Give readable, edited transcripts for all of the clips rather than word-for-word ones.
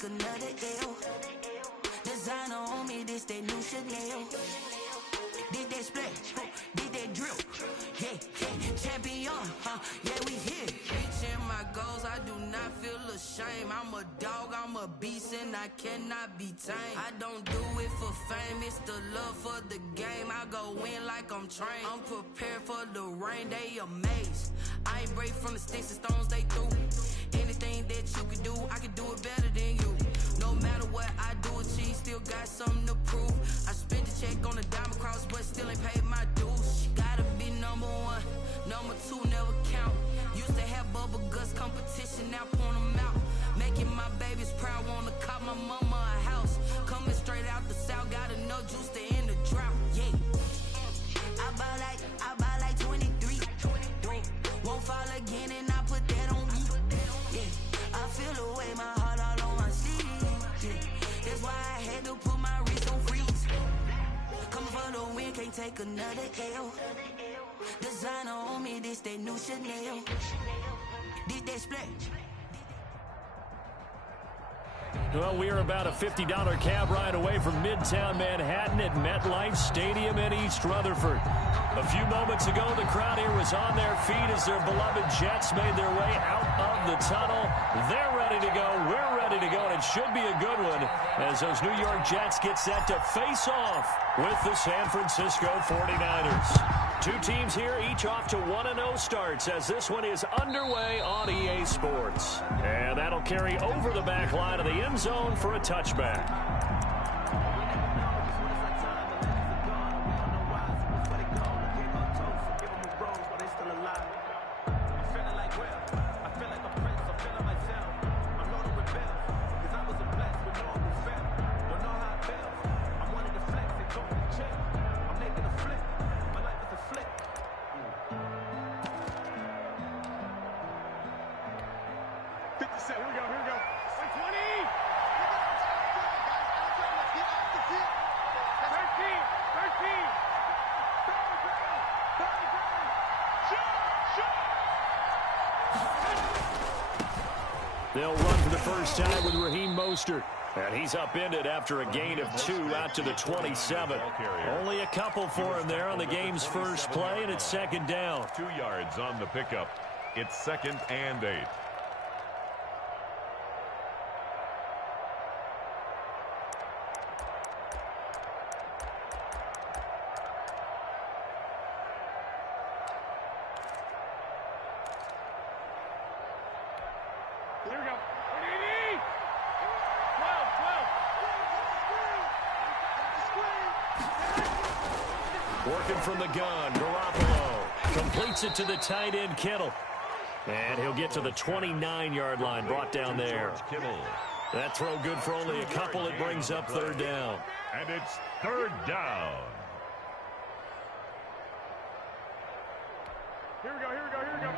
take another L. Designer on me, this that new Chanel. Did that splash, did that drip. Yeah, champion, yeah, we here. Reaching my goals, I do not feel ashamed. I'm a dog, I'm a beast, and I cannot be tamed. I don't do it for fame, it's the love for the game. I go in like I'm trained. I'm prepared for the rain, they amazed. I ain't break from the sticks and stones they threw. Anything that you can do, I can do it better than you. No matter what I do, achieve, still got something to prove. I spent the check on the diamond cross, but still ain't paid my dues. Gotta be number one, number two never count. Used to have bubble guts competition, now point them out. Making my babies proud, wanna cop my mama a house. Coming straight out the south, got enough juice to end the drought. Yeah, I buy like 23. Won't fall again, and I put that on me. Yeah, I feel the way, my heart all on my sleeve. Yeah, that's why I had to put my wrist on freeze. Coming for the win, can't take another L. Designer on me, this that new Chanel. Did that splash. Well, we are about a $50 cab ride away from Midtown Manhattan at MetLife Stadium in East Rutherford. A few moments ago, the crowd here was on their feet as their beloved Jets made their way out of the tunnel. They're ready to go. We're ready to go, and it should be a good one as those New York Jets get set to face off with the San Francisco 49ers. Two teams here, each off to 1-0 starts as this one is underway on EA Sports. And that'll carry over the back line of the end zone for a touchback. They'll run for the first time with Raheem Mostert. And he's upended after a gain of 2 out to the 27. Only a couple for him there on the game's first play, and it's second down. 2 yards on the pickup. It's 2nd and 8. Working from the gun, Garoppolo completes it to the tight end, Kittle. And he'll get to the 29-yard line, brought down there. That throw good for only a couple. It brings up third down. And it's third down. Here we go, here we go, here we go.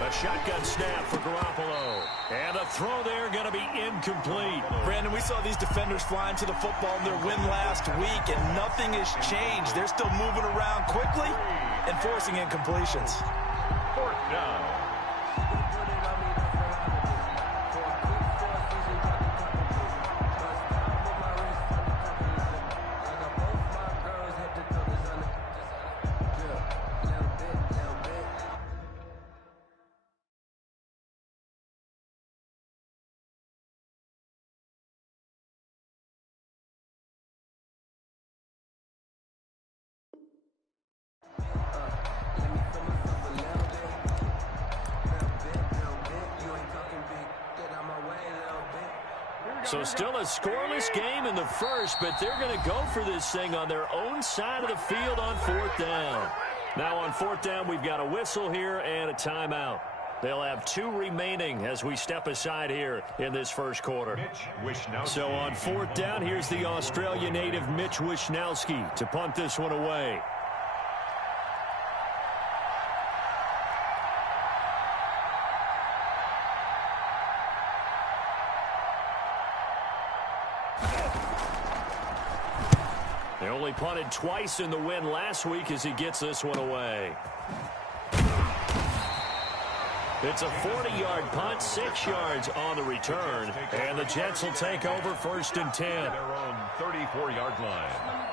A shotgun snap for Garoppolo. And a throw there going to be incomplete. Brandon, we saw these defenders flying to the football in their win last week, and nothing has changed. They're still moving around quickly and forcing incompletions. 4th down. So still a scoreless game in the first, but they're going to go for this thing on their own side of the field on 4th down. Now on 4th down, we've got a whistle here and a timeout. They'll have 2 remaining as we step aside here in this first quarter. So on 4th down, here's the Australia native Mitch Wishnowsky to punt this one away. They only punted twice in the win last week as he gets this one away. It's a 40-yard punt, 6 yards on the return, and the Jets will take over 1st and 10. Their own 34-yard line.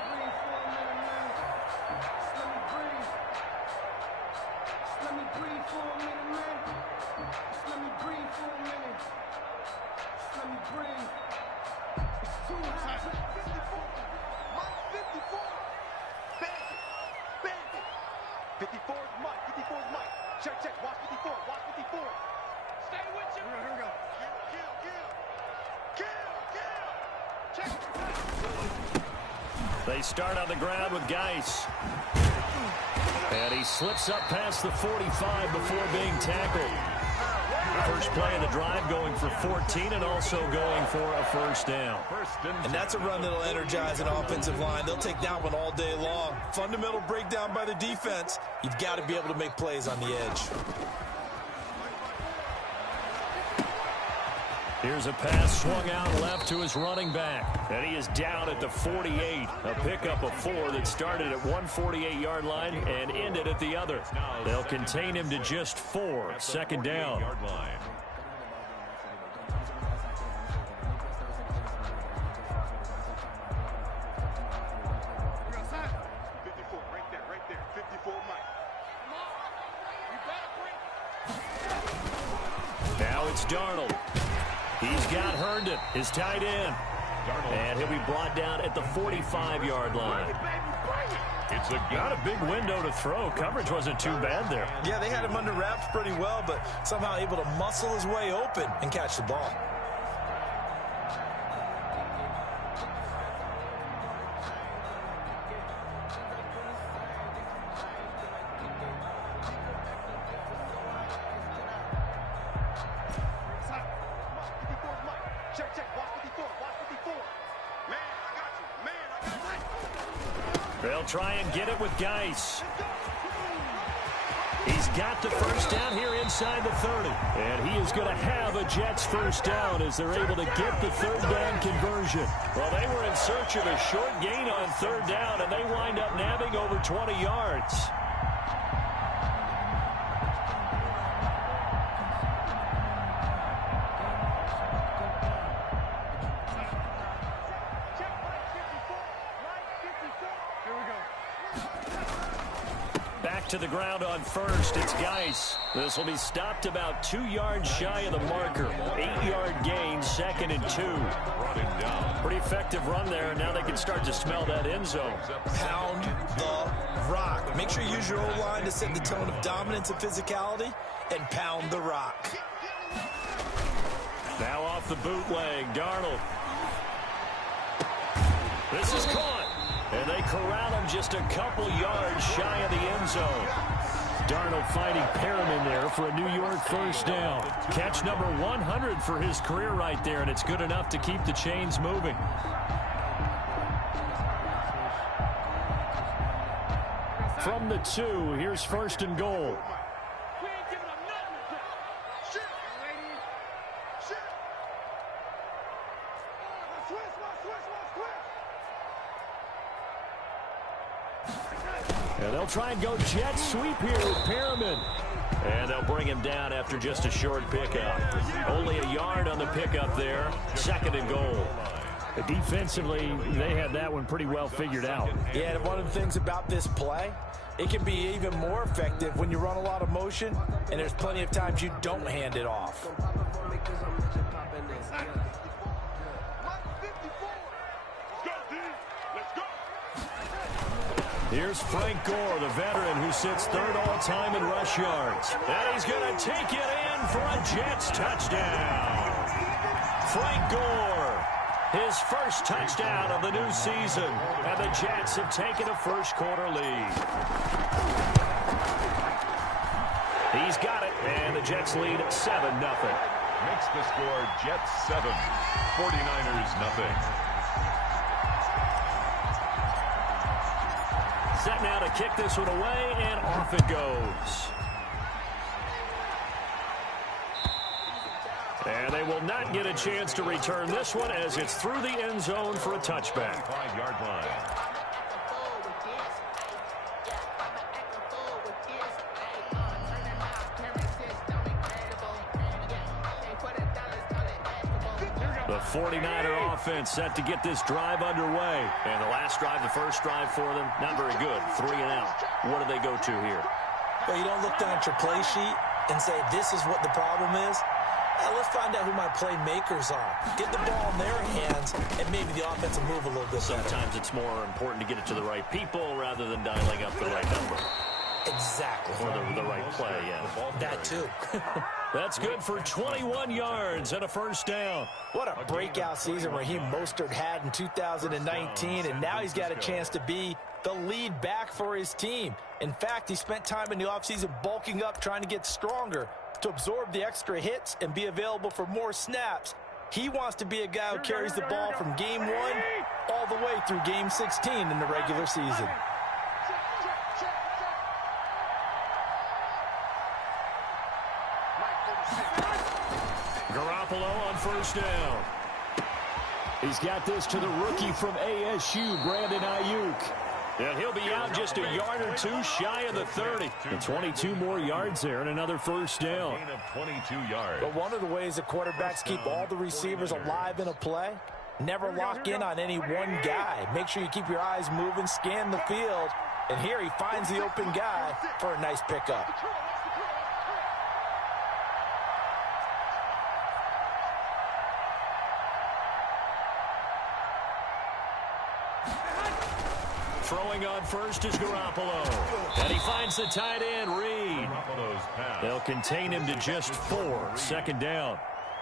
They start on the ground with Geis. And he slips up past the 45 before being tackled. First play of the drive going for 14 and also going for a 1st down. And that's a run that'll energize an offensive line. They'll take that one all day long. Fundamental breakdown by the defense. You've got to be able to make plays on the edge. Here's a pass swung out left to his running back. And he is down at the 48. A pickup of 4 that started at 148-yard line and ended at the other. They'll contain him to just 4. 2nd down. Now it's Darnold. He's got Herndon, his tight end. And he'll be brought down at the 45-yard line. It's not a big window to throw. Coverage wasn't too bad there. Yeah, they had him under wraps pretty well, but somehow able to muscle his way open and catch the ball. They'll try and get it with Geis. He's got the 1st down here inside the 30. And he is going to have a Jets 1st down as they're able to get the 3rd down conversion. Well, they were in search of a short gain on 3rd down, and they wind up nabbing over 20 yards. To the ground on 1st. It's Geis. This will be stopped about 2 yards shy of the marker. 8-yard gain, 2nd and 2. Pretty effective run there. Now they can start to smell that end zone. Pound the rock. Make sure you use your O-line to set the tone of dominance and physicality, and pound the rock. Now off the bootleg, Darnold. This is caught. And they corral him just a couple yards shy of the end zone. Darnold finding Perriman there for a New York 1st down. Catch number 100 for his career right there, and it's good enough to keep the chains moving. From the 2, here's 1st and goal. And they'll try and go jet sweep here with Perriman. And they'll bring him down after just a short pickup. Only a yard on the pickup there. 2nd and goal. Defensively, they had that one pretty well figured out. Yeah, and one of the things about this play, it can be even more effective when you run a lot of motion, and there's plenty of times you don't hand it off. Here's Frank Gore, the veteran who sits 3rd all-time in rush yards. And he's going to take it in for a Jets touchdown. Frank Gore, his 1st touchdown of the new season. And the Jets have taken a 1st quarter lead. He's got it, and the Jets lead 7-0. Makes the score Jets 7, 49ers nothing. Set now to kick this one away, and off it goes. And they will not get a chance to return this one as it's through the end zone for a touchback. 5-yard line. The 49er offense set to get this drive underway. And the last drive, the first drive for them, not very good. 3 and out. What do they go to here? Well, you don't look down at your play sheet and say, this is what the problem is. Let's find out who my playmakers are. Get the ball in their hands, and maybe the offense will move a little bit better. Sometimes it's more important to get it to the right people rather than dialing up the right number. Exactly. Or the right play, yeah. That too. That's good for 21 yards and a first down. What a breakout season Raheem Mostert had in 2019, and now he's got a chance to be the lead back for his team. In fact, he spent time in the offseason bulking up, trying to get stronger to absorb the extra hits and be available for more snaps. He wants to be a guy who carries the ball from game 1 all the way through game 16 in the regular season. Garoppolo on first down. He's got this to the rookie from ASU, Brandon Ayuk. And he'll be out just a yard or two shy of the 30. And 22 more yards there and another first down. Gain of 22 yards. But one of the ways that quarterbacks keep all the receivers alive in a play, never lock in on any one guy. Make sure you keep your eyes moving, scan the field. And here he finds the open guy for a nice pickup. Throwing on first is Garoppolo. And he finds the tight end, Reed. They'll contain him to just 4. Second down.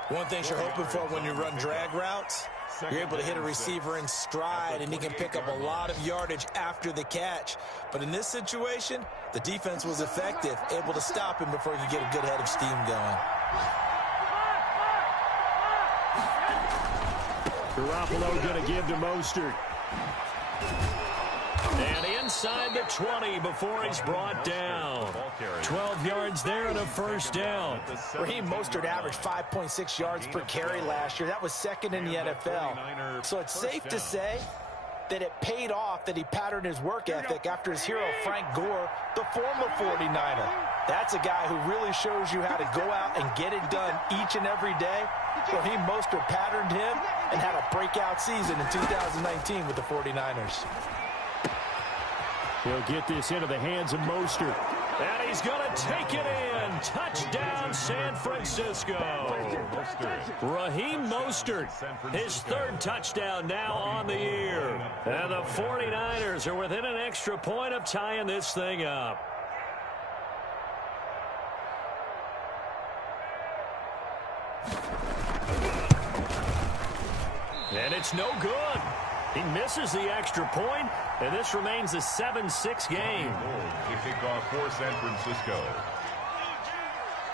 One thing you're hoping for when you run drag routes, you're able to hit a receiver in stride, and he can pick up a lot of yardage after the catch. But in this situation, the defense was effective, able to stop him before he could get a good head of steam going. Garoppolo going to give to Mostert. And inside the 20 before he's brought down. 12 yards there and a first down. Raheem Mostert averaged 5.6 yards per carry last year. That was second in the NFL. So it's safe to say that it paid off that he patterned his work ethic after his hero Frank Gore, the former 49er. That's a guy who really shows you how to go out and get it done each and every day. Raheem Mostert patterned him and had a breakout season in 2019 with the 49ers. He'll get this into the hands of Mostert. And he's going to take it in. Touchdown, San Francisco. Raheem Mostert, his 3rd touchdown now on the year. And the 49ers are within an extra point of tying this thing up. And it's no good. He misses the extra point, and this remains a 7-6 game. The kickoff for San Francisco.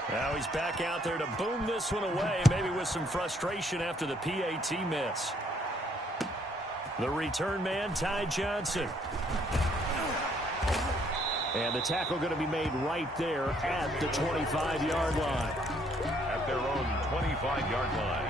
Now he's back out there to boom this one away, maybe with some frustration after the PAT miss. The return man, Ty Johnson. And the tackle going to be made right there at the 25-yard line. At their own 25-yard line.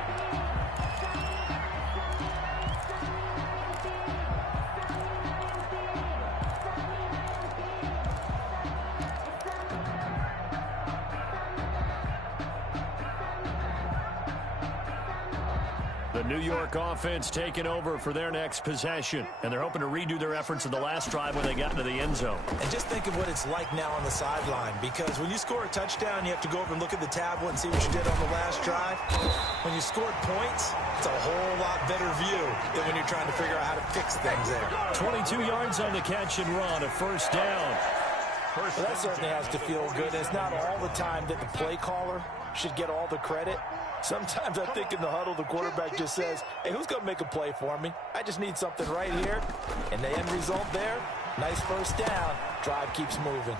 The New York offense taking over for their next possession. And they're hoping to redo their efforts in the last drive when they got into the end zone. And just think of what it's like now on the sideline, because when you score a touchdown, you have to go over and look at the tablet and see what you did on the last drive. When you scored points, it's a whole lot better view than when you're trying to figure out how to fix things there. 22 yards on the catch and run, a first down. Well, that certainly has to feel good. It's not all the time that the play caller should get all the credit. Sometimes I think in the huddle, the quarterback just says, hey, who's going to make a play for me? I just need something right here. And the end result there, nice first down. Drive keeps moving.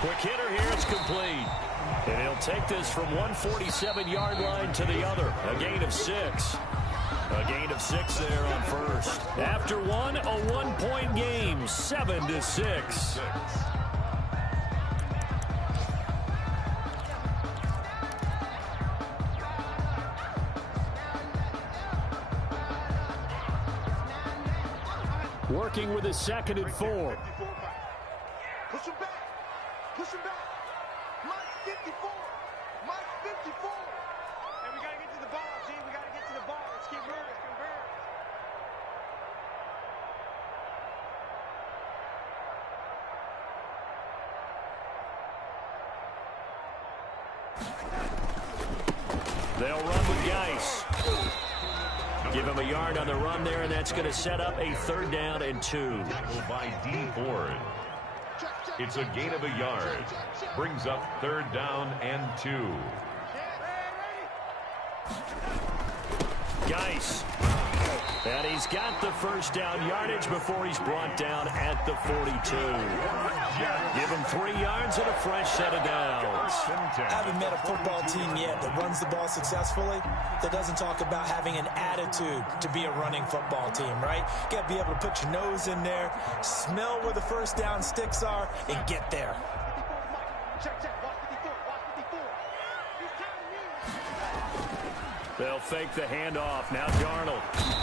Quick hitter here, it's complete. And he'll take this from 147-yard line to the other. A gain of 6. A gain of 6 there on first. After one, a 1-point game, 7-6. Working with a 2nd and 4. Push him back. Push him back. Mike 54. Mike 54. we got to get to the ball, G. We got to get to the ball. Let's keep moving. They'll run with Geis. Give him a yard on the run there, and that's going to set up a 3rd down and 2. By D. Ford. It's a gain of a yard. Brings up 3rd down and 2. Geis. And he's got the 1st down yardage before he's brought down at the 42. Give him 3 yards and a fresh set of downs. I haven't met a football team yet that runs the ball successfully that doesn't talk about having an attitude to be a running football team, right? You got to be able to put your nose in there, smell where the 1st down sticks are, and get there. Check. Watch 54. Watch 54. He's telling me. They'll fake the handoff. Now Darnold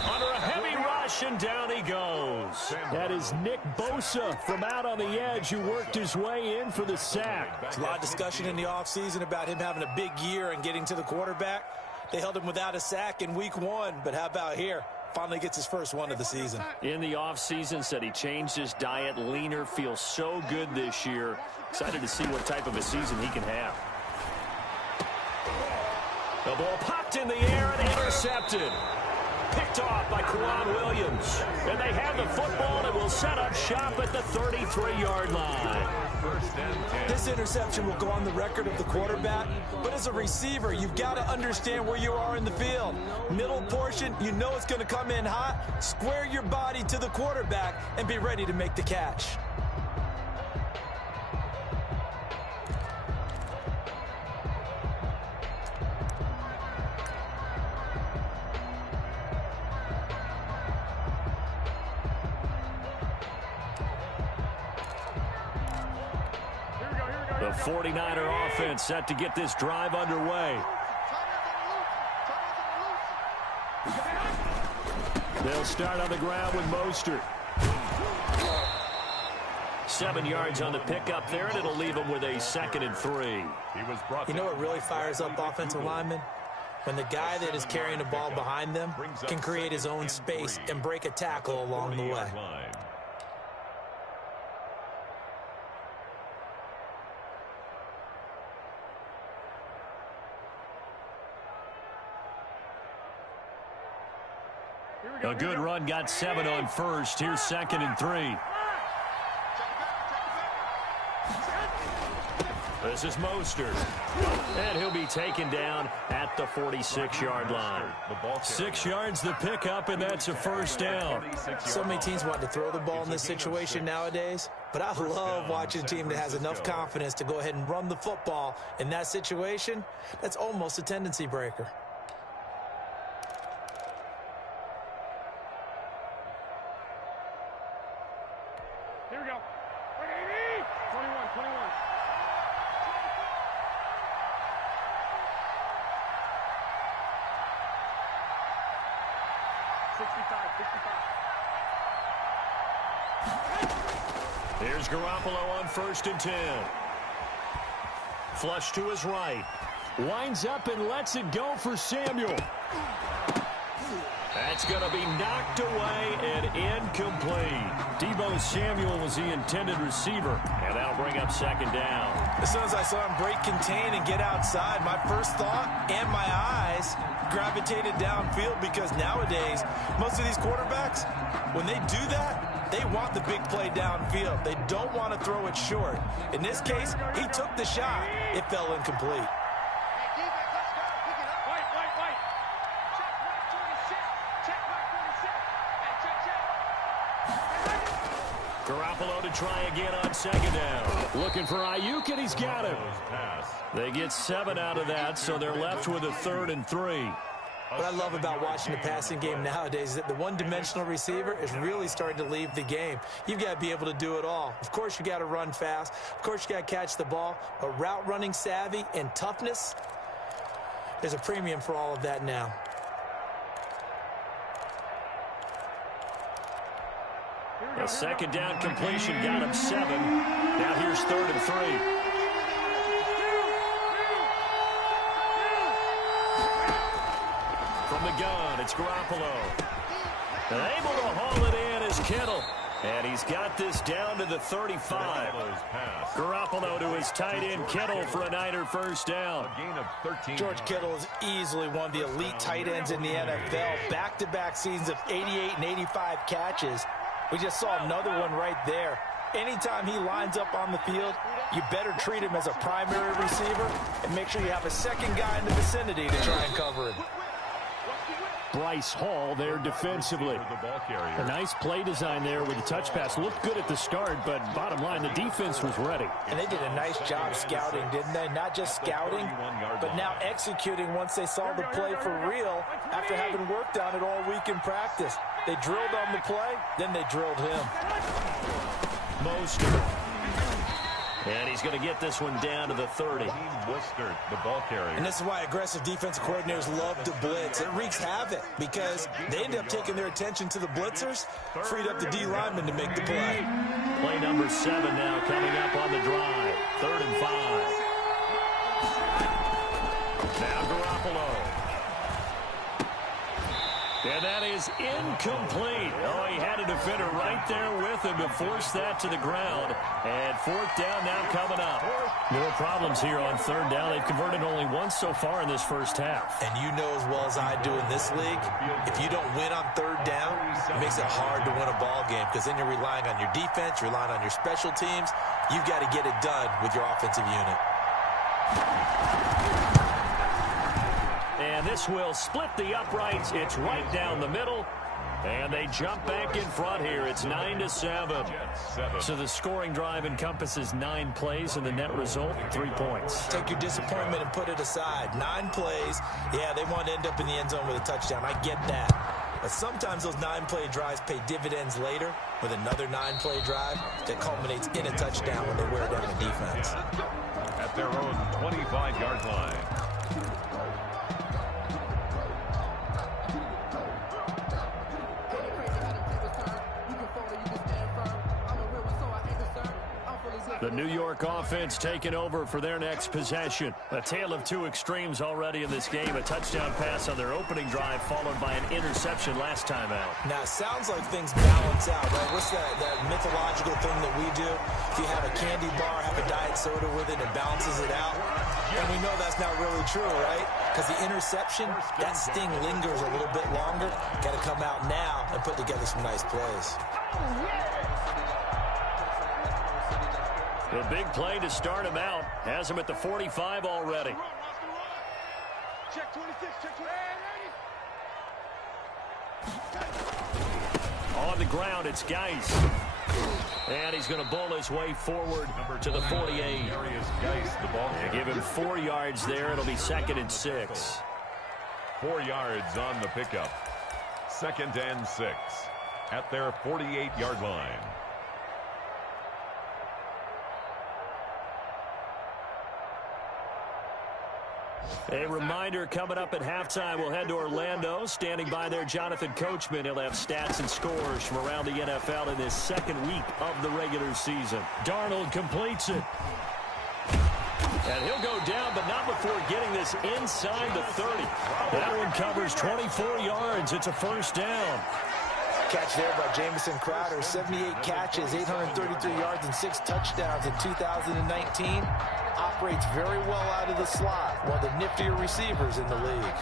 under a heavy rush, and down he goes. That is Nick Bosa from out on the edge who worked his way in for the sack. There's a lot of discussion in the offseason about him having a big year and getting to the quarterback. They held him without a sack in week 1, but how about here? Finally gets his first one of the season. In the offseason, said he changed his diet, leaner, feels so good this year. Excited to see what type of a season he can have. The ball popped in the air and intercepted. Picked off by Quan Williams. And they have the football and will set up shop at the 33-yard line. This interception will go on the record of the quarterback, but as a receiver, you've got to understand where you are in the field. Middle portion, you know it's going to come in hot. Square your body to the quarterback and be ready to make the catch. The 49er offense set to get this drive underway. They'll start on the ground with Mostert. 7 yards on the pickup there, and it'll leave him with a 2nd and 3. You know what really fires up offensive linemen? When the guy that is carrying the ball behind them can create his own space and break a tackle along the way. A good run got 7 on first. Here's 2nd and 3. This is Mostert. And he'll be taken down at the 46-yard line. 6 yards the pickup, and that's a 1st down. So many teams want to throw the ball in this situation nowadays, but I love watching a team that has enough confidence to go ahead and run the football in that situation. That's almost a tendency breaker. Here we go. 21. 65. Here's Garoppolo on 1st and 10. Flush to his right. Winds up and lets it go for Samuel. That's going to be knocked away and incomplete. Deebo Samuel was the intended receiver, and that'll bring up 2nd down. As soon as I saw him break contain and get outside, my first thought and my eyes gravitated downfield, because nowadays, most of these quarterbacks, when they do that, they want the big play downfield. They don't want to throw it short. In this case, he took the shot. It fell incomplete. Garoppolo to try again on 2nd down. Looking for Ayuk, and he's got him. They get 7 out of that, so they're left with a 3rd and 3. What I love about watching the passing game nowadays is that the one-dimensional receiver is really starting to leave the game. You've got to be able to do it all. Of course, you got to run fast. Of course, you got to catch the ball. But route running savvy and toughness, there's a premium for all of that now. A 2nd down completion got him 7. Now here's 3rd and 3. from the gun, it's Garoppolo. And able to haul it in is Kittle. And he's got this down to the 35. Garoppolo to his tight end Kittle for a Niner first down. A gain of 13. George Kittle is easily one of the elite tight ends in the NFL. Back-to-back seasons of 88 and 85 catches. We just saw another one right there. Anytime he lines up on the field, you better treat him as a primary receiver and make sure you have a second guy in the vicinity to try and cover him. Bryce Hall there defensively. A nice play design there with the touch pass. Looked good at the start, but bottom line, the defense was ready. And they did a nice job scouting, didn't they? Not just scouting, but now executing once they saw the play for real after having worked on it all week in practice. They drilled on the play, then they drilled him. Mostert. And he's going to get this one down to the 30. Mostert, the ball carrier. And this is why aggressive defensive coordinators love to blitz. It wreaks havoc because they end up taking their attention to the blitzers, freed up the D lineman to make the play. Play number 7 now coming up on the drive. 3rd and 5. Now Garoppolo. And that is incomplete. Oh, he had a defender right there with him to force that to the ground. And 4th down now coming up. More problems here on 3rd down. They've converted only once so far in this first half. And you know as well as I do in this league, if you don't win on 3rd down, it makes it hard to win a ball game because then you're relying on your defense, you're relying on your special teams. You've got to get it done with your offensive unit. And this will split the uprights. It's right down the middle. And they jump back in front here. It's 9-7. So the scoring drive encompasses 9 plays, and the net result, 3 points. Take your disappointment and put it aside. 9 plays. Yeah, they want to end up in the end zone with a touchdown. I get that. But sometimes those 9-play drives pay dividends later with another 9-play drive that culminates in a touchdown when they wear down the defense. At their own 25-yard line. The New York offense taking over for their next possession. A tale of 2 extremes already in this game. A touchdown pass on their opening drive followed by an interception last time out. Now, it sounds like things balance out, right? What's that mythological thing that we do? If you have a candy bar, have a diet soda with it, it balances it out. And we know that's not really true, right? Because the interception, that sting lingers a little bit longer. Got to come out now and put together some nice plays. The big play to start him out has him at the 45 already. Check 26, check 26. On the ground, it's Geis. And he's going to bull his way forward to the 48. They give him 4 yards there. It'll be 2nd and 6. 4 yards on the pickup. 2nd and 6 at their 48-yard line. A reminder coming up at halftime, we'll head to Orlando. Standing by there, Jonathan Coachman. He'll have stats and scores from around the NFL in this 2nd week of the regular season. Darnold completes it. And he'll go down, but not before getting this inside the 30. That one covers 24 yards. It's a 1st down. Catch there by Jamison Crowder. 78 catches, 833 yards, and 6 touchdowns in 2019. Operates very well out of the slot, one of the niftier receivers in the league. Let's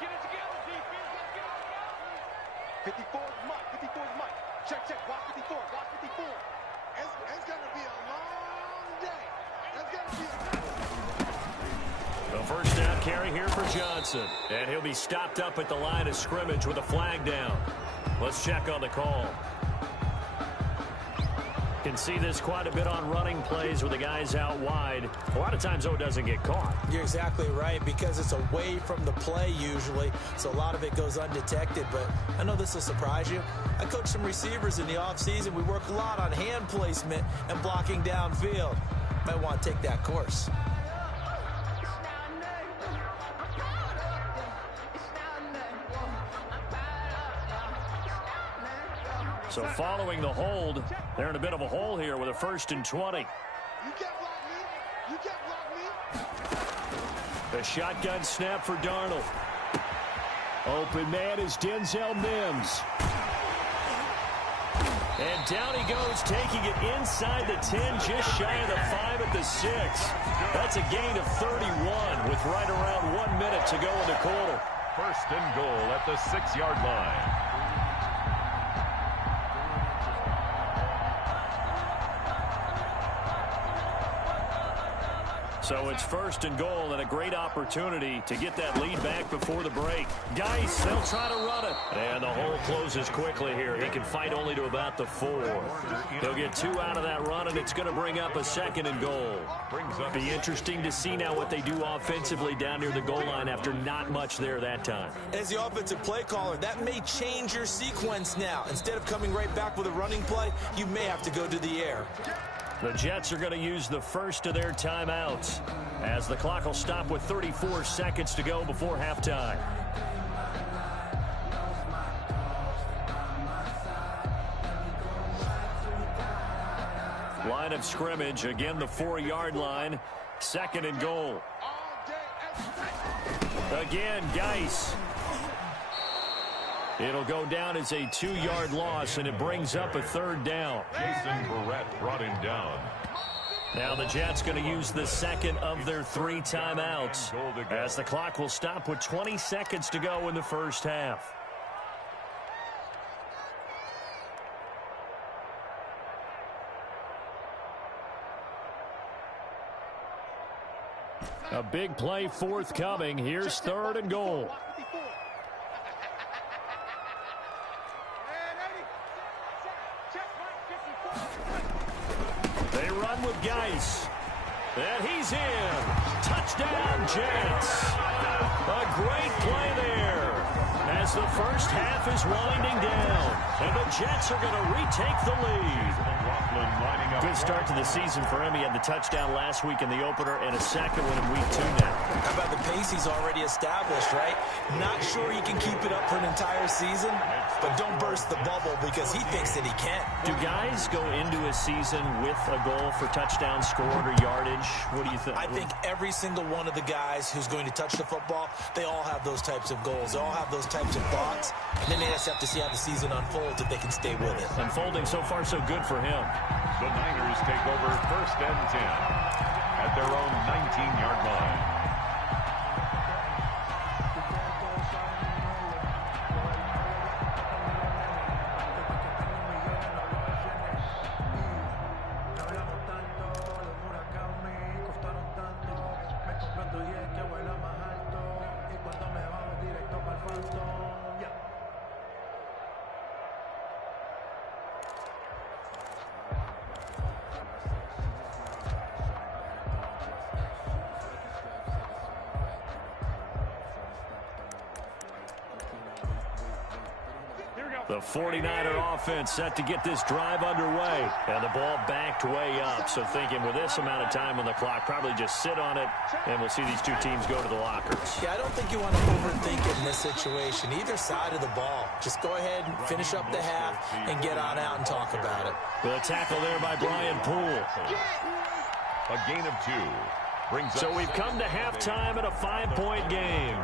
get it together, defense. Let's get it together. 54 is Mike. 54 is Mike. Check, check. Watch 54. Watch 54. It's going to be a long day. It's going to be a The 1st down carry here for Johnson. And he'll be stopped up at the line of scrimmage with a flag down. Let's check on the call. Can see this quite a bit on running plays with the guys out wide. A lot of times, though, it doesn't get caught. You're exactly right, because it's away from the play usually, so a lot of it goes undetected. But I know this will surprise you. I coach some receivers in the offseason. We work a lot on hand placement and blocking downfield. Might want to take that course. So following the hold, they're in a bit of a hole here with a 1st and 20. You can't block me. You can't block me. The shotgun snap for Darnold. Open man is Denzel Mims. And down he goes, taking it inside the 10, just shy of the 5 at the 6. That's a gain of 31 with right around 1 minute to go in the quarter. First and goal at the 6-yard line. So it's first and goal and a great opportunity to get that lead back before the break. Geis, they'll try to run it. And the hole closes quickly here. He can fight only to about the 4. He'll get 2 out of that run, and it's going to bring up a second and goal. Be interesting to see now what they do offensively down near the goal line after not much there that time. As the offensive play caller, that may change your sequence now. Instead of coming right back with a running play, you may have to go to the air. The Jets are going to use the first of their timeouts as the clock will stop with 34 seconds to go before halftime. Line of scrimmage, again the 4-yard line, second and goal. Again, Geis. It'll go down as a 2-yard loss, and it brings up a third down. Jason Barrett brought him down. Now the Jets going to use the second of their 3 timeouts as the clock will stop with 20 seconds to go in the first half. A big play forthcoming. Here's third and goal. They run with Geis. And he's in. Touchdown, Jets. A great play there as the first half is winding down. And the Jets are going to retake the lead. Good start to the season for him. He had the touchdown last week in the opener and a second one in week 2 now. How about the pace he's already established, right? Not sure he can keep it up for an entire season, but don't burst the bubble because he thinks that he can. Do guys go into a season with a goal for touchdown scored or yardage? What do you think? I think every single one of the guys who's going to touch the football, they all have those types of goals. They all have those types of thoughts. And then they just have to see how the season unfolds if they can stay with it. Unfolding so far so good for him. The Niners take over first and 10 at their own 19-yard line. The 49er offense set to get this drive underway. And the ball backed way up. So thinking with this amount of time on the clock, probably just sit on it, and we'll see these two teams go to the lockers. Yeah, I don't think you want to overthink it in this situation. Either side of the ball. Just go ahead and finish up the half and get on out and talk about it. The tackle there by Brian Poole. A gain of 2. So we've come to halftime at a 5-point game.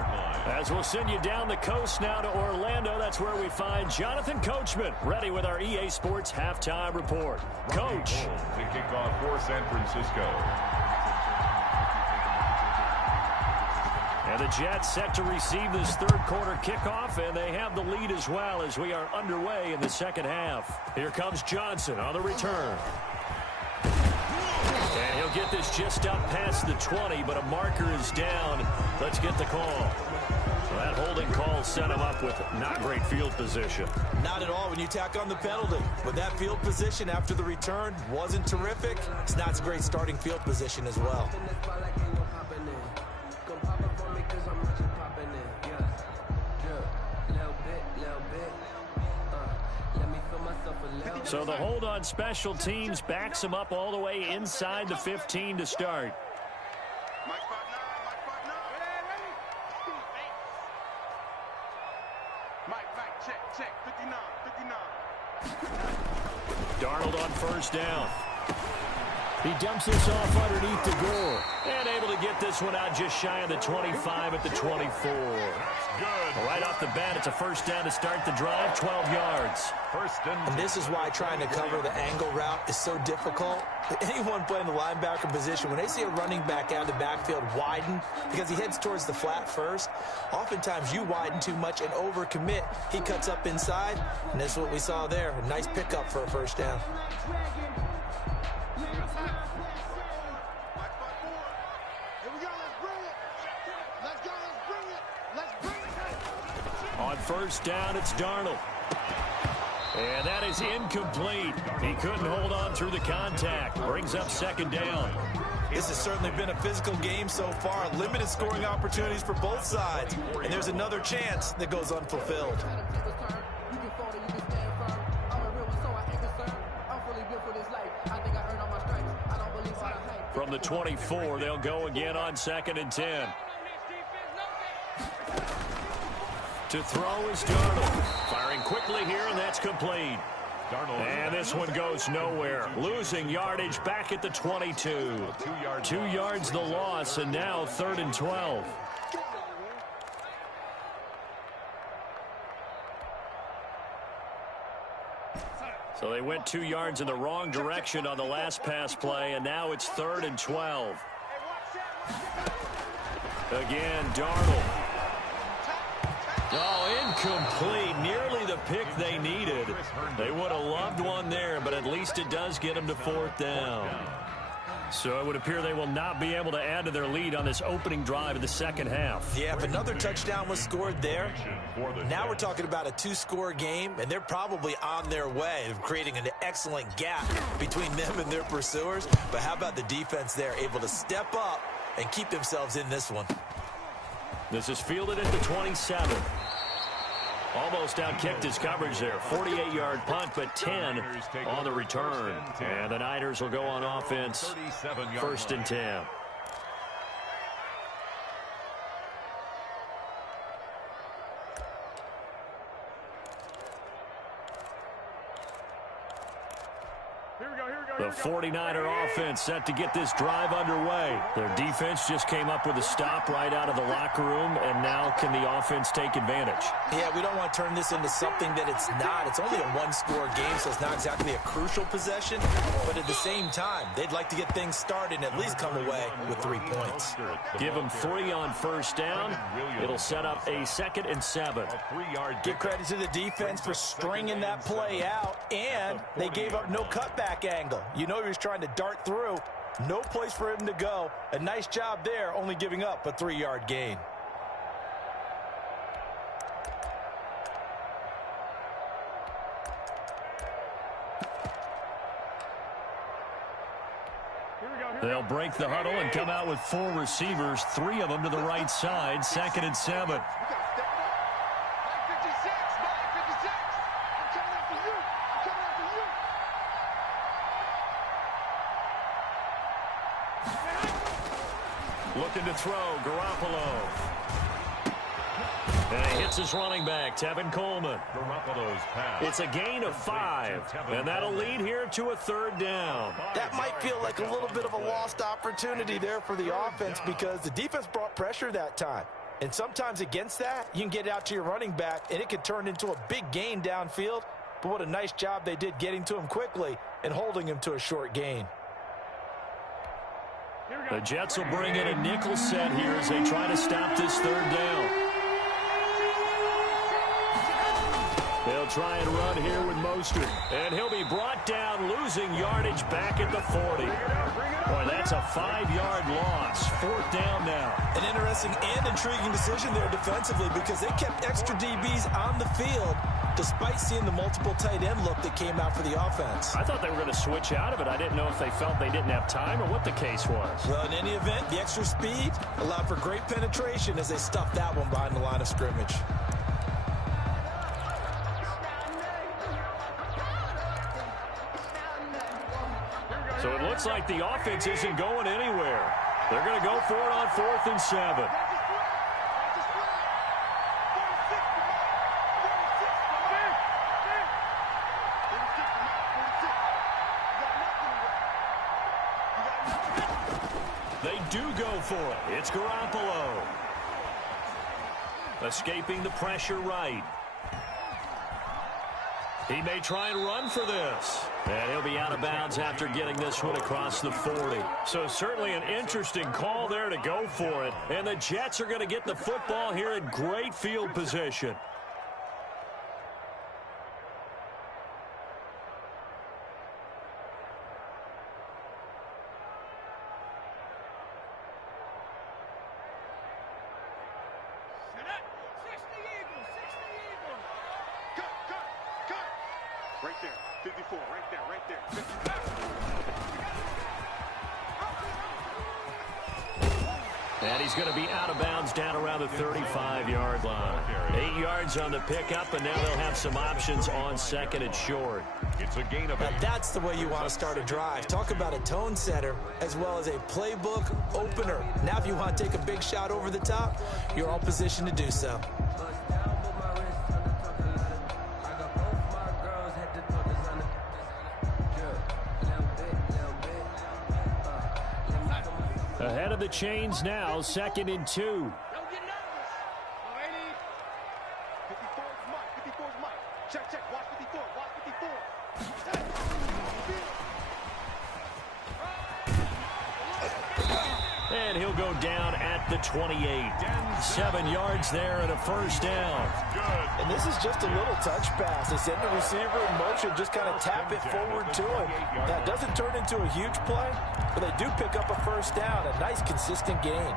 As we'll send you down the coast now to Orlando, that's where we find Jonathan Coachman, ready with our EA Sports Halftime Report. Coach. To kick off for San Francisco. And the Jets set to receive this third quarter kickoff, and they have the lead as well as we are underway in the second half. Here comes Johnson on the return. And he'll get this just up past the 20, but a marker is down. Let's get the call. So that holding call set him up with not great field position. Not at all when you tack on the penalty. But that field position after the return wasn't terrific. It's not a great starting field position as well. So the hold on special teams backs him up all the way inside the 15 to start. Check, 59. Darnold on first down. He dumps this off underneath to Gore. And able to get this one out just shy of the 25 at the 24. Good. Right off the bat, it's a first down to start the drive, 12 yards. And this is why trying to cover the angle route is so difficult. Anyone playing the linebacker position, when they see a running back out of the backfield widen because he heads towards the flat first, oftentimes you widen too much and overcommit. He cuts up inside, and that's what we saw there. A nice pickup for a first down. On first down, it's Darnold. And that is incomplete. He couldn't hold on through the contact. Brings up second down. This has certainly been a physical game so far. Limited scoring opportunities for both sides. And there's another chance that goes unfulfilled. From the 24, they'll go again on 2nd and 10. To throw is Darnold. Firing quickly here, and that's complete. And this one goes nowhere. Losing yardage back at the 22. 2 yards the loss, and now 3rd and 12. So they went 2 yards in the wrong direction on the last pass play, and now it's 3rd and 12. Again, Darnold. Oh, incomplete. Nearly the pick they needed. They would have loved one there, but at least it does get them to 4th down. So it would appear they will not be able to add to their lead on this opening drive of the second half. Yeah, if another touchdown was scored there, now we're talking about a 2-score game, and they're probably on their way of creating an excellent gap between them and their pursuers. But how about the defense there, able to step up and keep themselves in this one? This is fielded at the 27. Almost outkicked his coverage there. 48-yard punt, but 10 on the return. And the Niners will go on offense. 1st and 10. The 49er offense set to get this drive underway. Their defense just came up with a stop right out of the locker room, and now can the offense take advantage? Yeah, we don't want to turn this into something that it's not. It's only a 1-score game, so it's not exactly a crucial possession. But at the same time, they'd like to get things started and at least come away with 3 points. Give them 3 on first down. It'll set up a 2nd and 7. Give credit to the defense for stringing that play out, and they gave up no cutback angle. You know he was trying to dart through. No place for him to go. A nice job there, only giving up a 3-yard gain. They'll break the huddle and come out with 4 receivers, 3 of them to the right side, 2nd and 7. Looking to throw, Garoppolo. And he hits his running back, Tevin Coleman. Garoppolo's pass. It's a gain of 5, and that'll lead here to a 3rd down. That might feel like a little bit of a lost opportunity there for the offense because the defense brought pressure that time. And sometimes against that, you can get out to your running back, and it could turn into a big gain downfield. But what a nice job they did getting to him quickly and holding him to a short gain. The Jets will bring in a nickel set here as they try to stop this 3rd down. They'll try and run here with Mostert. And he'll be brought down, losing yardage back at the 40. Boy, that's a 5-yard loss. 4th down now. An interesting and intriguing decision there defensively because they kept extra DBs on the field despite seeing the multiple tight end look that came out for the offense. I thought they were going to switch out of it. I didn't know if they felt they didn't have time or what the case was. Well, in any event, the extra speed allowed for great penetration as they stuffed that one behind the line of scrimmage. So it looks like the offense isn't going anywhere. They're going to go for it on 4th and 7. They do go for it. It's Garoppolo. Escaping the pressure right. He may try and run for this. And he'll be out of bounds after getting this one across the 40. So certainly an interesting call there to go for it. And the Jets are going to get the football here in great field position. Right there, 54, right there, right there. 50. And he's going to be out of bounds down around the 35-yard line. 8 yards on the pickup, and now they'll have some options on second and short. It's a gain of 8. Now that's the way you want to start a drive. Talk about a tone setter as well as a playbook opener. Now if you want to take a big shot over the top, you're all positioned to do so. Ahead of the chains now, 2nd and 2. Don't get nervous. 54 is Mike. 54 is Mike. Check, check. Watch 54. Watch 54. And he'll go down at the 28. 7 yards there and a first down. And this is just a little touch pass. They send the receiver in motion, just kind of tap it forward to him. That doesn't turn into a huge play, but they do pick up a first down. A nice, consistent gain.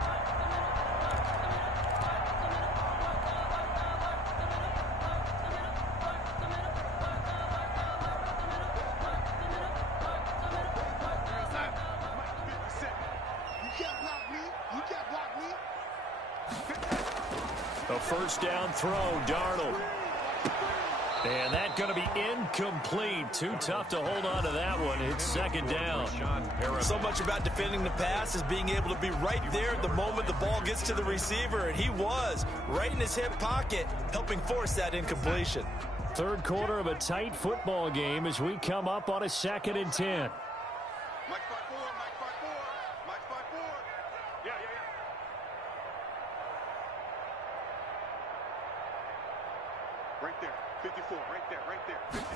A first down throw, Darnold. And that's going to be incomplete. Too tough to hold on to that one. It's 2nd down. So much about defending the pass is being able to be right there at the moment the ball gets to the receiver, and he was right in his hip pocket, helping force that incompletion. Third quarter of a tight football game as we come up on a 2nd and 10. Mike 5-4, Mike 5-4, Mike 5-4. Yeah. Right there, 54, right there. 50.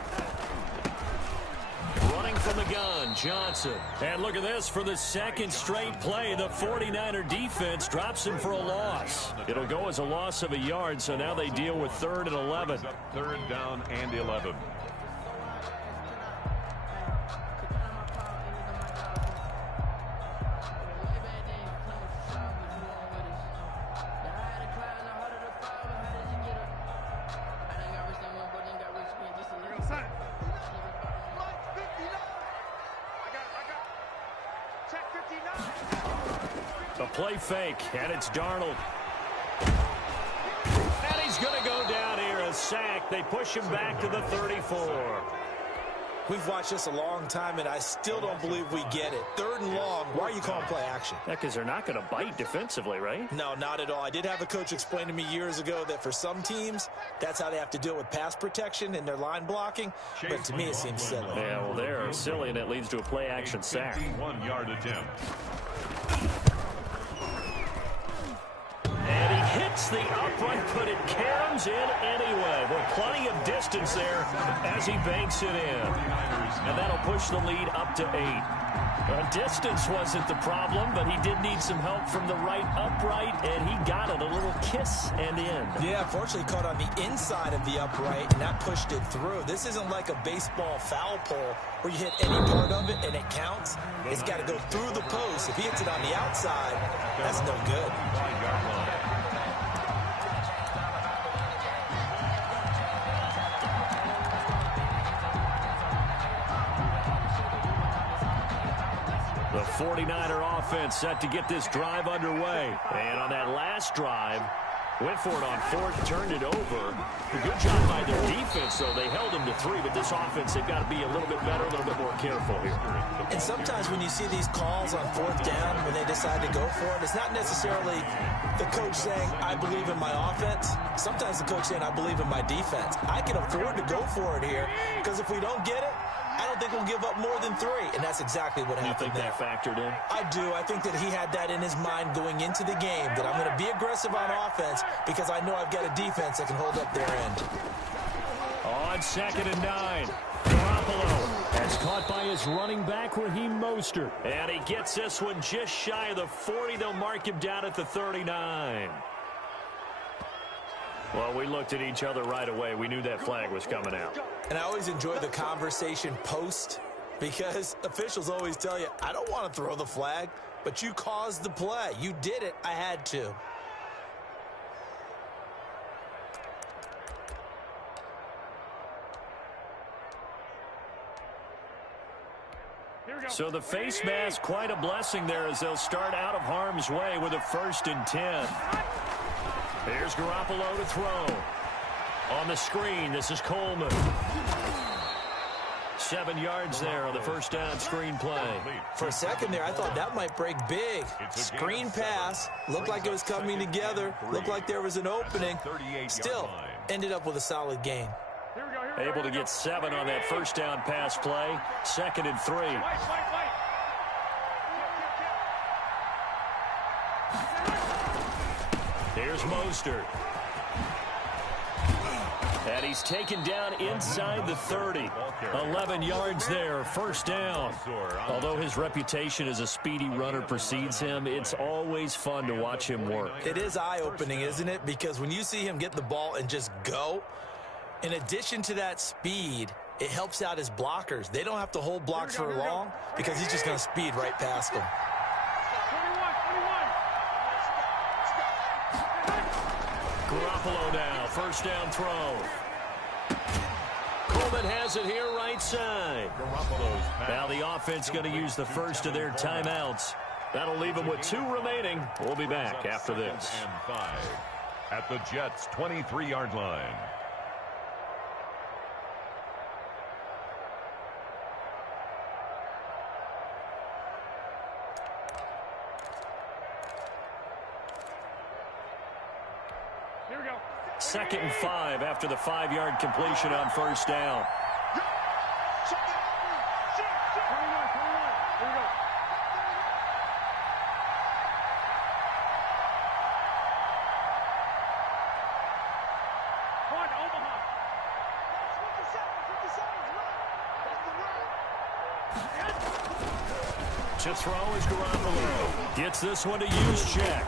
Running from the gun, Johnson. And look at this, for the 2nd straight play, the 49er defense drops him for a loss. It'll go as a loss of a yard, so now they deal with 3rd and 11. 3rd down and 11. A play fake, and it's Darnold. And he's going to go down here, a sack. They push him back to the 34. We've watched this a long time, and I still don't believe we get it. 3rd and long, why are you calling play action? Yeah, because they're not going to bite defensively, right? No, not at all. I did have a coach explain to me years ago that for some teams, that's how they have to deal with pass protection and their line blocking. But to me, it seems silly. Yeah, well, they're silly, and it leads to a play action sack. 51-yard attempt. And he hits the upright, but it caroms in anyway. With plenty of distance there as he banks it in. And that'll push the lead up to 8. Distance wasn't the problem, but he did need some help from the right upright, and he got it. A little kiss and in. Yeah, fortunately caught on the inside of the upright, and that pushed it through. This isn't like a baseball foul pole where you hit any part of it and it counts. It's got to go through the post. If he hits it on the outside, that's no good. 5-yard line. The 49er offense set to get this drive underway. And on that last drive, went for it on 4th, turned it over. A good job by their defense, though. They held him to 3, but this offense, they've got to be a little bit better, a little bit more careful here. And sometimes when you see these calls on 4th down, when they decide to go for it, it's not necessarily the coach saying, I believe in my offense. Sometimes the coach saying, I believe in my defense. I can afford to go for it here, because if we don't get it, I don't don't think we'll give up more than 3. And that's exactly what happened there. You think that factored in? I do. I think that he had that in his mind going into the game, that I'm going to be aggressive on offense because I know I've got a defense that can hold up their end. On 2nd and 9. Garoppolo has caught by his running back, Raheem Mostert. And he gets this one just shy of the 40. They'll mark him down at the 39. Well, we looked at each other right away. We knew that flag was coming out. And I always enjoy the conversation post because officials always tell you, I don't want to throw the flag, but you caused the play. You did it. I had to. So the face mask, quite a blessing there as they'll start out of harm's way with a 1st and 10. Here's Garoppolo to throw. On the screen, this is Coleman. 7 yards there on the first down screen play. For a second there, I thought that might break big. Screen pass, looked like it was coming together, looked like there was an opening. Still, ended up with a solid gain. Able to get 7 on that first down pass play. 2nd and 3. Here's Mostert. And he's taken down inside the 30. 11 yards there, first down. Although his reputation as a speedy runner precedes him, it's always fun to watch him work. It is eye-opening, isn't it? Because when you see him get the ball and just go, in addition to that speed, it helps out his blockers. They don't have to hold blocks for long because he's just going to speed right past them. Garoppolo now, first down throw. Coleman has it here right side. Now the offense going to use the first of their timeouts. That'll leave them with 2 remaining. We'll be back after this. And 5 at the Jets' 23-yard line. Here we go. 2nd and 5 after the 5-yard completion on first down. To throw is Garoppolo. Gets this one to Juszczyk.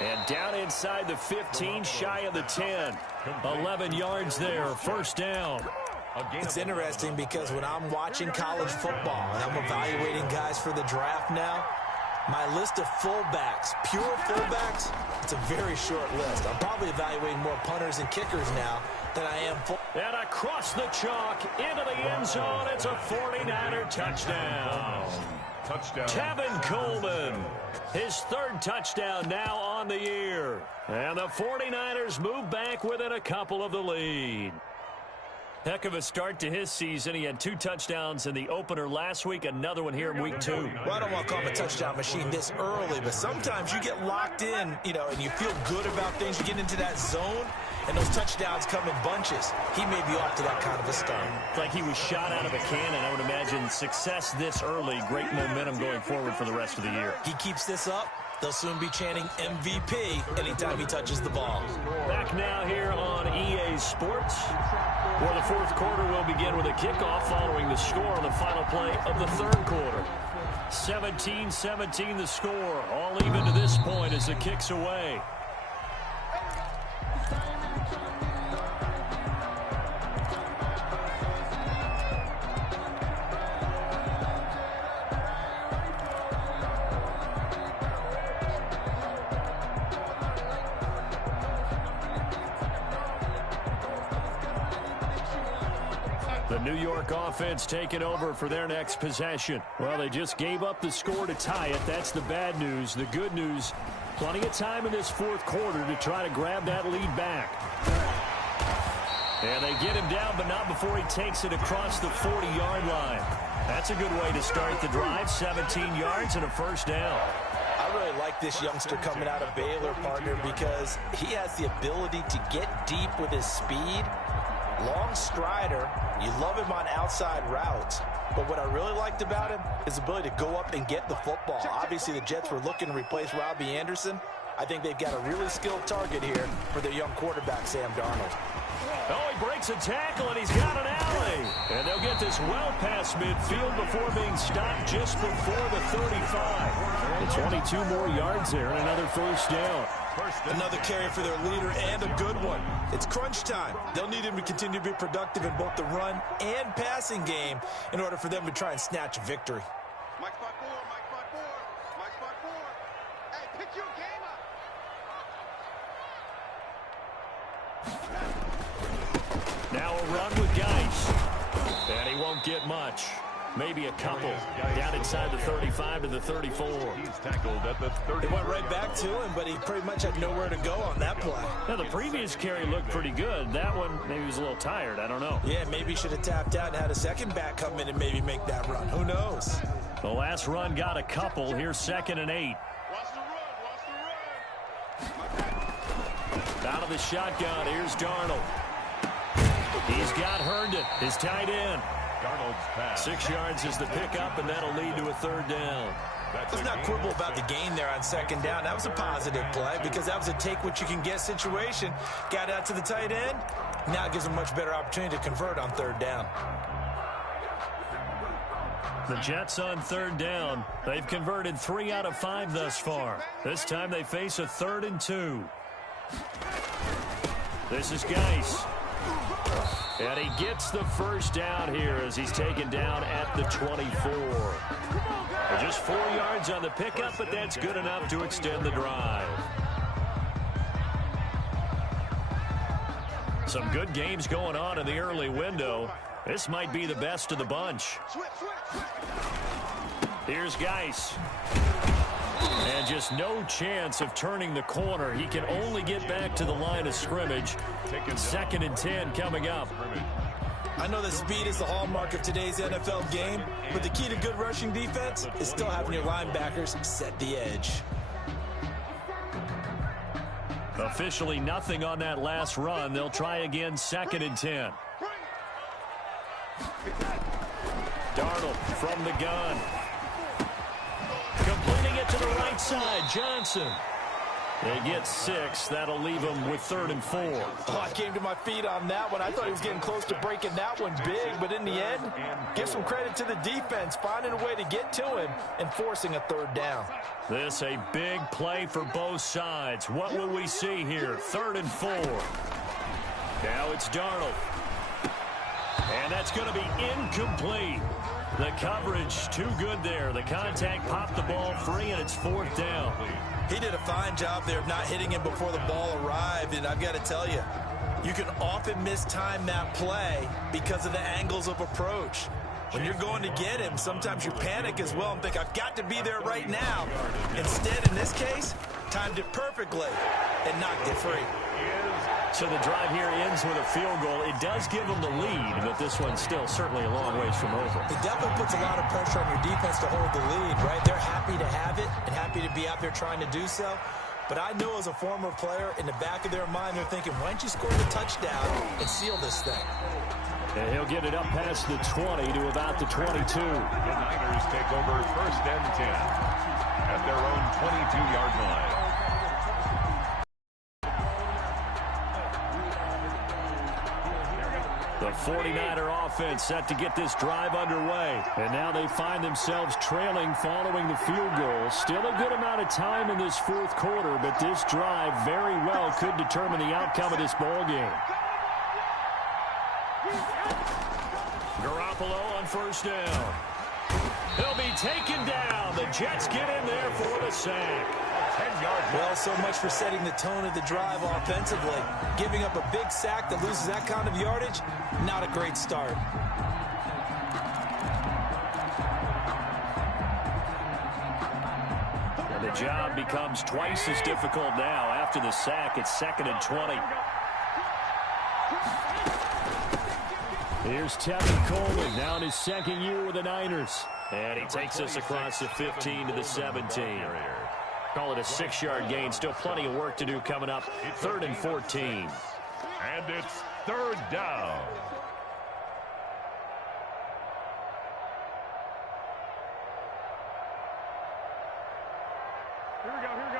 And down inside the 15, shy of the 10. 11 yards there, first down. It's interesting because when I'm watching college football and I'm evaluating guys for the draft now, my list of fullbacks, pure fullbacks, it's a very short list. I'm probably evaluating more punters and kickers now than I am full. And across the chalk, into the end zone, it's a 49er touchdown. Tevin Coleman, his 3rd touchdown now on the year. And the 49ers move back within a couple of the lead. Heck of a start to his season. He had 2 touchdowns in the opener last week, another one here in week 2. Well, I don't want to call him a touchdown machine this early, but sometimes you get locked in, and you feel good about things. You get into that zone, and those touchdowns come in bunches. He may be off to that kind of a start. It's like he was shot out of a cannon. I would imagine success this early, great momentum going forward for the rest of the year. He keeps this up, they'll soon be chanting MVP anytime he touches the ball. Back now here on EA Sports, where the 4th quarter will begin with a kickoff following the score on the final play of the 3rd quarter. 17-17 the score, all even to this point as the kick's away. The New York offense taking over for their next possession. Well, they just gave up the score to tie it. That's the bad news. The good news, plenty of time in this 4th quarter to try to grab that lead back. And they get him down, but not before he takes it across the 40-yard line. That's a good way to start the drive. 17 yards and a first down. I really like this youngster coming out of Baylor, partner, because he has the ability to get deep with his speed. Long strider. You love him on outside routes. But what I really liked about him is the ability to go up and get the football. Obviously, the Jets were looking to replace Robbie Anderson. I think they've got a really skilled target here for their young quarterback, Sam Darnold. Oh, he breaks a tackle, and he's got an alley. And they'll get this well past midfield before being stopped just before the 35. And 22 more yards there and another first down. Another carry for their leader and a good one. It's crunch time. They'll need him to continue to be productive in both the run and passing game in order for them to try and snatch a victory. Mike spot 4, Mike spot 4, Mike spot 4. Hey, pick your game up. Now a run with Geis. And he won't get much. Maybe a couple. Down inside the 35 to the 34. He's tackled at the 30. It went right back to him, but he pretty much had nowhere to go on that play. Now, the previous carry looked pretty good. That one, maybe he was a little tired. I don't know. Yeah, maybe he should have tapped out and had a second back come in and maybe make that run. Who knows? The last run got a couple. Here's 2nd and 8. Watch the run, Out of the shotgun, here's Darnold. He's got Herndon, his tight end. Darnold's pass. 6 yards is the pickup, and that'll lead to a 3rd down. Let's not quibble about the gain there on 2nd down. That was a positive play because that was a take-what-you-can-get situation. Got out to the tight end. Now it gives them a much better opportunity to convert on 3rd down. The Jets on 3rd down. They've converted 3 out of 5 thus far. This time they face a 3rd and 2. This is Geis. And he gets the first down here as he's taken down at the 24. Just 4 yards on the pickup, but that's good enough to extend the drive. Some good games going on in the early window. This might be the best of the bunch. Here's Geis. And just no chance of turning the corner. He can only get back to the line of scrimmage. 2nd and 10 coming up. I know that speed is the hallmark of today's NFL game, but the key to good rushing defense is still having your linebackers set the edge. Officially nothing on that last run. They'll try again, 2nd and 10. Darnold from the gun. Completing it to the right side, Johnson. They get 6. That'll leave them with 3rd and 4. Oh, I came to my feet on that one. I thought he was getting close to breaking that one big, but in the end, give some credit to the defense, finding a way to get to him and forcing a 3rd down. This a big play for both sides. What will we see here? 3rd and 4. Now it's Darnold. And that's going to be incomplete. The coverage too good there. The contact popped the ball free, and it's 4th down. He did a fine job there of not hitting him before the ball arrived, and I've got to tell you, you can often mistime that play because of the angles of approach. When you're going to get him, sometimes you panic as well and think, I've got to be there right now. Instead, in this case, timed it perfectly and knocked it free. So the drive here ends with a field goal. It does give them the lead, but this one's still certainly a long ways from over. It definitely puts a lot of pressure on your defense to hold the lead, right? They're happy to have it and happy to be out there trying to do so. But I know as a former player, in the back of their mind, they're thinking, why don't you score the touchdown and seal this thing? And he'll get it up past the 20 to about the 22. The Niners take over 1st and 10 at their own 22-yard line. The 49er offense set to get this drive underway. And now they find themselves trailing following the field goal. Still a good amount of time in this 4th quarter, but this drive very well could determine the outcome of this ball game. Garoppolo on 1st down. He'll be taken down. The Jets get in there for the sack. 10 yards. Well, so much for setting the tone of the drive offensively. Giving up a big sack that loses that kind of yardage, not a great start. And the job becomes twice as difficult now. After the sack, it's 2nd and 20. Here's Tevin Coleman, now in his 2nd year with the Niners. And he takes us across the 15 to the 17. Call it a 6-yard gain. Still plenty of work to do coming up. 3rd and 14. And it's 3rd down. Here we go, here we go.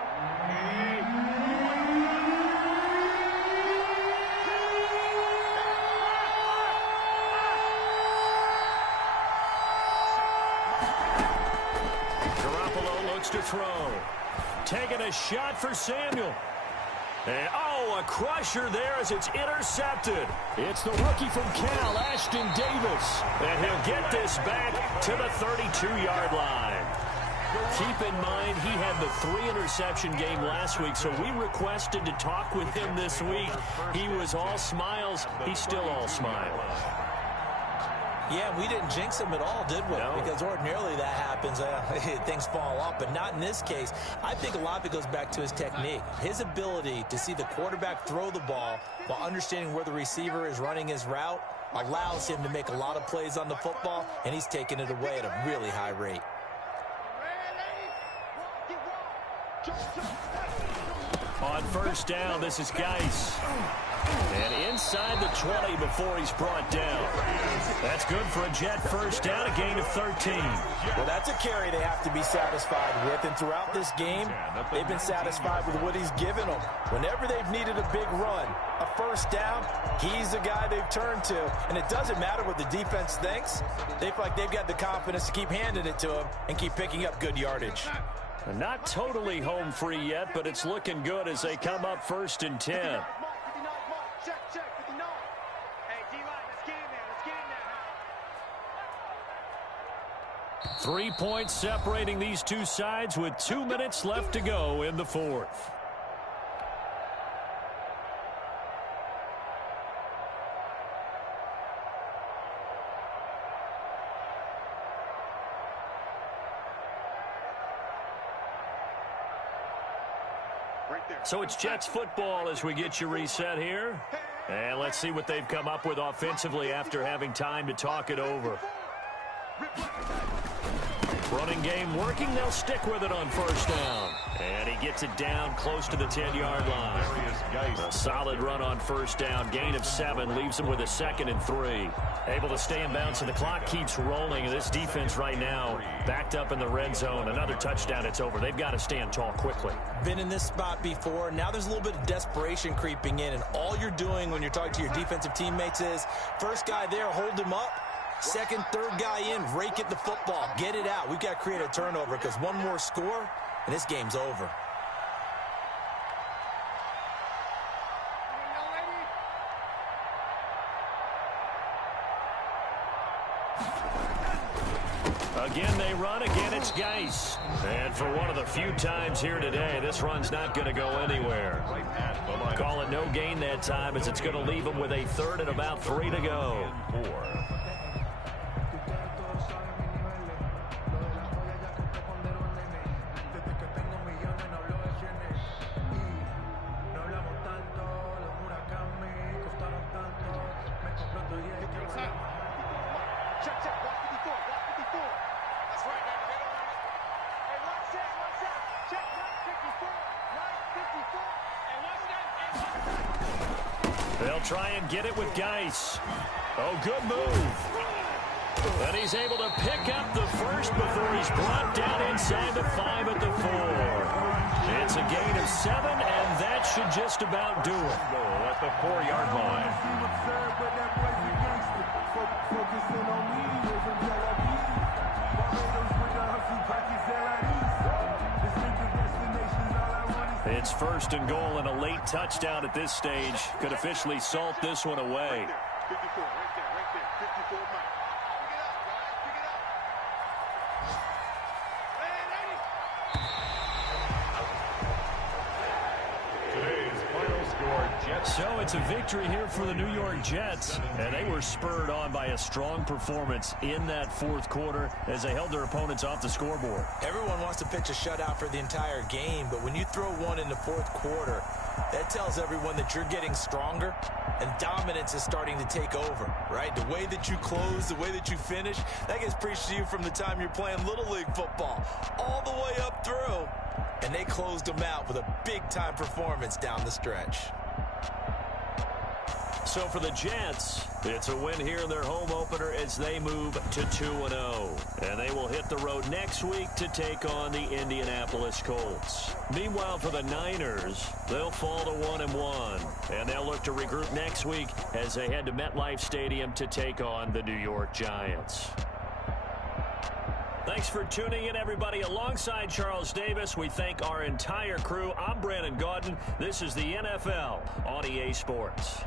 Garoppolo looks to throw. Taking a shot for Samuel. And, oh, a crusher there as it's intercepted. It's the rookie from Cal, Ashton Davis. And he'll get this back to the 32-yard line. Keep in mind, he had the 3-interception game last week, so we requested to talk with him this week. He was all smiles. He's still all smiles. Yeah, we didn't jinx him at all, did we? No. Because ordinarily that happens. Things fall off, but not in this case. I think a lot of it goes back to his technique. His ability to see the quarterback throw the ball while understanding where the receiver is running his route allows him to make a lot of plays on the football, and he's taking it away at a really high rate. On first down, this is Geis. And inside the 20 before he's brought down. That's good for a Jet first down, a gain of 13. Well, that's a carry they have to be satisfied with, and throughout this game, they've been satisfied with what he's given them. Whenever they've needed a big run, a first down, he's the guy they've turned to. And it doesn't matter what the defense thinks. They feel like they've got the confidence to keep handing it to him and keep picking up good yardage. Not totally home free yet, but it's looking good as they come up first and 10. Check, 59. Hey, D-line, let's get in there. Let's get in there. 3 points separating these two sides with 2 minutes left to go in the fourth. So it's Jets football as we get you reset here. And let's see what they've come up with offensively after having time to talk it over. Running game working. They'll stick with it on first down. And he gets it down close to the 10-yard line. A solid run on first down. Gain of 7 leaves him with a 2nd and 3. Able to stay in bounds, and the clock keeps rolling. And this defense right now backed up in the red zone. Another touchdown, it's over. They've got to stand tall quickly. Been in this spot before. Now there's a little bit of desperation creeping in, and all you're doing when you're talking to your defensive teammates is first guy there, hold him up. Second, third guy in, rake it the football. Get it out. We've got to create a turnover because one more score, and this game's over. Again, they run. Again, it's Geis. And for one of the few times here today, this run's not going to go anywhere. Call it no gain that time as it's going to leave them with a 3rd and about 3 to go. They'll try and get it with Geis. Oh, good move. And he's able to pick up the first before he's brought down inside the 5 at the 4. It's a gain of 7, and that should just about do it. Goal at the 4-yard line. It's 1st and goal, and a late touchdown at this stage could officially salt this one away. 54, right there, 54 Mike. Pick it up, guys, pick it up. Today's final score, Jets. So it's a victory here for the New York Jets, and they were spurred on by a strong performance in that 4th quarter as they held their opponents off the scoreboard. Everyone wants to pitch a shutout for the entire game, but when you throw one in the 4th quarter, that tells everyone that you're getting stronger and dominance is starting to take over, right? The way that you close, the way that you finish, that gets preached to you from the time you're playing Little League football all the way up through. And they closed them out with a big-time performance down the stretch. so for the Jets, it's a win here in their home opener as they move to 2-0. And they will hit the road next week to take on the Indianapolis Colts. Meanwhile, for the Niners, they'll fall to 1-1. And they'll look to regroup next week as they head to MetLife Stadium to take on the New York Giants. Thanks for tuning in, everybody. Alongside Charles Davis, we thank our entire crew. I'm Brandon Gaudin. This is the NFL on EA Sports.